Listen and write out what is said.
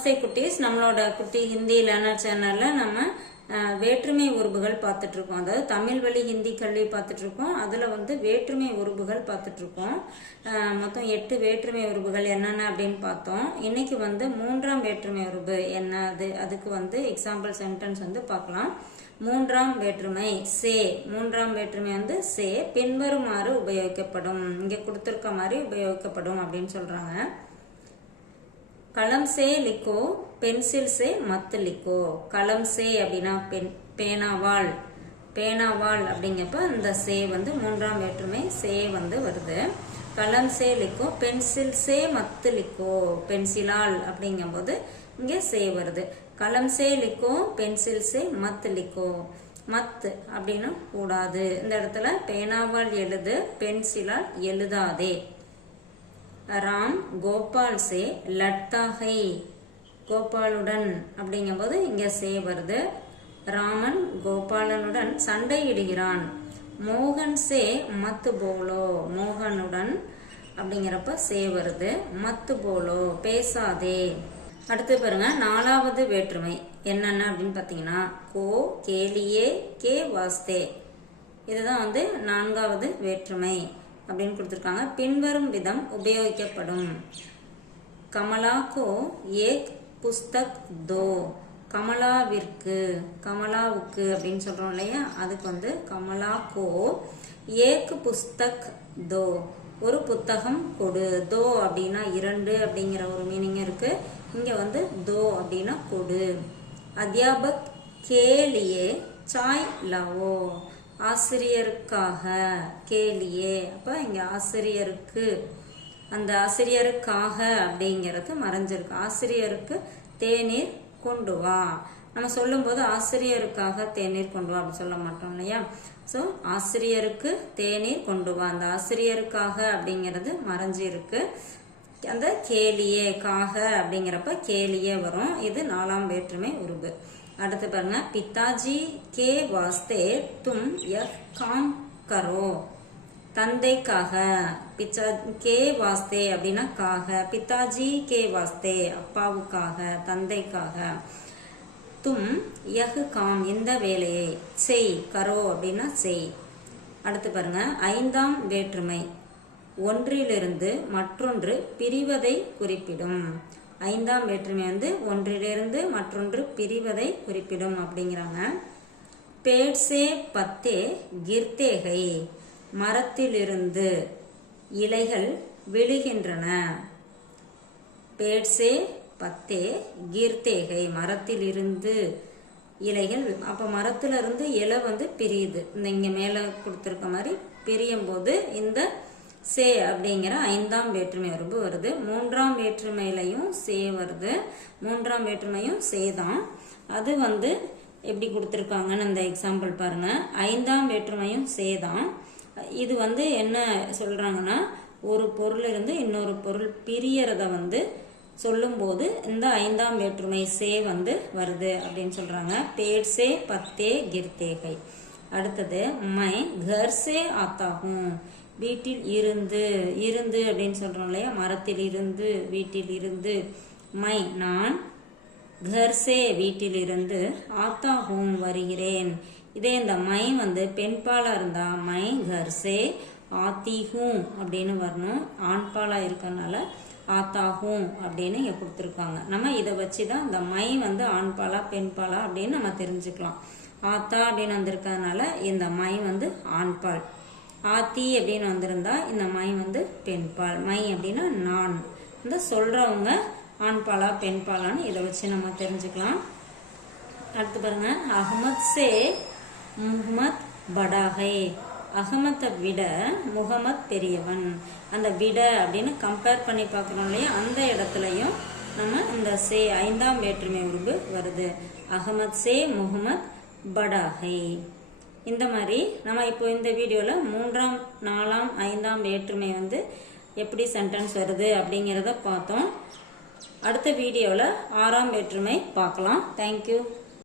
நமஸ்தே குட்டீஸ். நம்மளோட குட்டி ஹிந்தி லேர்னர் சேனல்ல நம்ம வேற்றுமை உறுப்புகள் பார்த்துட்டு இருக்கோம் அதாவது தமிழ் வழி ஹிந்தி கல்வி பார்த்துட்டு இருக்கோம் அதுல வந்து வேற்றுமை உறுப்புகள் பார்த்துட்டு இருக்கோம் மொத்தம் எட்டு வேற்றுமை உறுப்புகள் என்னென்ன அப்படின்னு பார்த்தோம். இன்னைக்கு வந்து மூன்றாம் வேற்றுமை உறுப்பு என்ன அது அதுக்கு வந்து எக்ஸாம்பிள் சென்டென்ஸ் வந்து பார்க்கலாம். மூன்றாம் வேற்றுமை சே. மூன்றாம் வேற்றுமை வந்து சே. பின்வருமாறு உபயோகிக்கப்படும். இங்க கொடுத்துருக்க மாதிரி உபயோகிக்கப்படும் அப்படின்னு சொல்றாங்க. கலம் சே லிக்கோ பென்சில் சே மத்து லிக்கோ. கலம் சே அப்படின்னா பென் பேனாவால் பேனாவால் அப்படிங்கப்ப இந்த சே வந்து மூன்றாம் வேற்றுமை சே வந்து வருது. கலம் சே லிக்கோ பென்சில் சே மத்து லிக்கோ. பென்சிலால் அப்படிங்கும்போது இங்கே சே வருது. கலம் சே லிக்கோ பென்சில் சே மத்து லிக்கோ. மத்து அப்படின்னா கூடாது. இந்த இடத்துல பேனாவால் எழுது பென்சிலால் எழுதாதே. ராம் கோபால் சே லட்டாகை. கோபாலுடன் அப்படிங்கும்போது இங்கே சே வருது. ராமன் கோபாலனுடன் சண்டையிடுகிறான். மோகன் சே மத்து போலோ. மோகனுடன் அப்படிங்கிறப்ப சே வருது. மத்து போலோ. பேசாதே. அடுத்து பாருங்க நாலாவது வேற்றுமை. என்னென்ன அப்படின்னு பார்த்தீங்கன்னா கோ கேலியே கே வாஸ்தே. இதுதான் வந்து நான்காவது வேற்றுமை. அப்படின்னு கொடுத்துருக்காங்க. பின்வரும் விதம் உபயோகிக்கப்படும். கமலா கோ ஏக் புஸ்தக் தோ. கமலாவிற்கு கமலாவுக்கு அப்படின்னு சொல்கிறோம் இல்லையா? அதுக்கு வந்து கமலா கோ ஏக் புஸ்தக் தோ. ஒரு புத்தகம் கொடு. தோ அப்படின்னா இரண்டு அப்படிங்கிற ஒரு மீனிங் இருக்குது இங்கே வந்து தோ அப்படின்னா கொடு. அத்தியாபக் கேலியே சாய் லவோ. ஆசிரியருக்காக கேலியே அப்போ இங்கே ஆசிரியருக்கு அந்த ஆசிரியருக்காக அப்படிங்கிறது மறைஞ்சிருக்கு. ஆசிரியருக்கு தேநீர் கொண்டு வா. நம்ம சொல்லும்போது ஆசிரியருக்காக தேநீர் கொண்டு வா அப்படின்னு சொல்ல மாட்டோம் இல்லையா? ஸோ ஆசிரியருக்கு தேநீர் கொண்டு வா. அந்த ஆசிரியருக்காக அப்படிங்கிறது மறைஞ்சு இருக்கு அந்த கேலியே காக அப்படிங்கிறப்ப கேலியே வரும். இது நாலாம் வேற்றுமை உருபு. அடுத்து பாருங்க. பித்தாஜி கே வாஸ்தே தும் எஃப் காம் கரோ. தந்தைக்காக. பிச்சா கே வாஸ்தே அப்படின்னா காக. பித்தாஜி கே வாஸ்தே அப்பாவுக்காக தந்தைக்காக. தும் யஹ் காம் இந்த வேலையை? செய் கரோ அப்படின்னா செய். அடுத்து பாருங்க. ஐந்தாம் வேற்றுமை. ஒன்றிலிருந்து மற்றொன்று பிரிவதை குறிப்பிடும். ஐந்தாம் வேற்றுமை வந்து ஒன்றிலிருந்து மற்றொன்று பிரிவதை குறிப்பிடும் அப்படிங்கிறாங்க. பேட்சே பத்தே கிர்த்தேகை மரத்திலிருந்து இலைகள் விழுகின்றன. பேட்சே பத்தே கீர்த்தேகை மரத்திலிருந்து இலைகள் அப்போ மரத்திலிருந்து இலை வந்து பிரியுது. இந்த இங்கே மேலே கொடுத்துருக்க மாதிரி பிரியும் போது இந்த சே அப்படிங்கிற ஐந்தாம் வேற்றுமை உருபு வருது. மூன்றாம் வேற்றுமையிலையும் சே வருது. மூன்றாம் வேற்றுமையும் சே தான். அது வந்து எப்படி கொடுத்துருக்காங்கன்னு அந்த எக்ஸாம்பிள் பாருங்க. ஐந்தாம் வேற்றுமையும் சே தான். இது வந்து என்ன சொல்றாங்கன்னா ஒரு பொருள் இருந்து இன்னொரு பொருள் பிரியறத வந்து சொல்லும்போது இந்த ஐந்தாம் வேற்றுமை சே வந்து வருது அப்படின்னு சொல்றாங்க. பேட் சே பத்தே கிர்தேகை அடுத்தது மை கர் சே ஆத்தாகும். வீட்டில் இருந்து இருந்து அப்படின்னு சொல்கிறோம் இல்லையா? மரத்தில் இருந்து வீட்டில் இருந்து. மை நான் கர்சே வீட்டிலிருந்து ஆத்தா ஹோம் வருகிறேன். இதே இந்த மை வந்து பெண்பாலாக இருந்தால் மை கர்சே ஆத்திஹூம் அப்படின்னு வரணும். ஆண்பாலாக இருக்கறனால ஆத்தாகும் அப்படின்னு கொடுத்துருக்காங்க. நம்ம இதை வச்சு தான் இந்த மை வந்து ஆண்பாலா பெண்பாலா அப்படின்னு நம்ம தெரிஞ்சுக்கலாம். ஆத்தா அப்படின்னு வந்திருக்கறதுனால இந்த மை வந்து ஆண்பால். ஆத்தி அப்படின்னு வந்திருந்தா இந்த மை வந்து பெண்பால். மை அப்படின்னா நான். இந்த சொல்றவங்க ஆண்பாலா பெண்பாலான்னு இதை வச்சு நம்ம தெரிஞ்சுக்கலாம். அடுத்து பாருங்க. அகமத் சே முகமத் படாகை. அகமத்தை விட முகமத் பெரியவன். அந்த விட அப்படின்னு கம்பேர் பண்ணி பார்க்குறோம் இல்லையா? அந்த இடத்துலையும் நம்ம இந்த சே ஐந்தாம் வேற்றுமை உருவு வருது. அகமத் சே முகமத் படாகை. இந்த மாதிரி நம்ம இப்போ இந்த வீடியோவில் மூன்றாம் நாலாம் ஐந்தாம் வேற்றுமை வந்து எப்படி சென்டென்ஸ் வருது அப்படிங்கிறத பார்த்தோம். அடுத்த வீடியோவில் ஆறாம் வேற்றுமை பார்க்கலாம். தேங்க்யூ